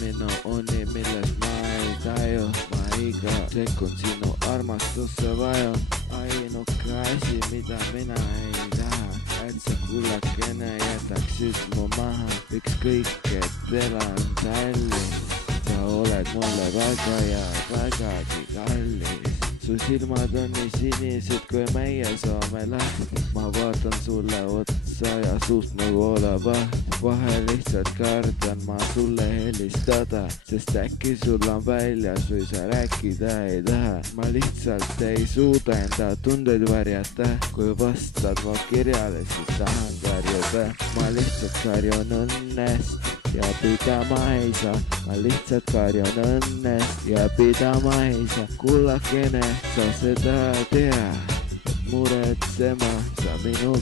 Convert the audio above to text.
minu uni, milles ma ei taju. Ma iga sekund sinu armastusse vajun. Ainuke asi, mida mina ei taha, et sa kullakene jätaksid mu maha. Ükskõik, et elan Tallinnas, sa oled mulle väga ja vägagi kallis. Su silmad on nii sinised, kui meie saame lahti. Ma vaatan sulle otsa ja suust mu voolab vaht. Vahel lihtsalt kardan ma sulle helistada, sest äkki sul on väljas või sa rääkida ei taha. Ma lihtsalt ei suuda enda tundeid varjata. Kui vastad mu kirjale, siis tahan karjuda. Ma lihtsalt karjun õnnest ja pidama ei saa. Ma lihtsalt karjun õnnest ja pidama ei saa. Kullakene, sa seda tea, muretsema sa minu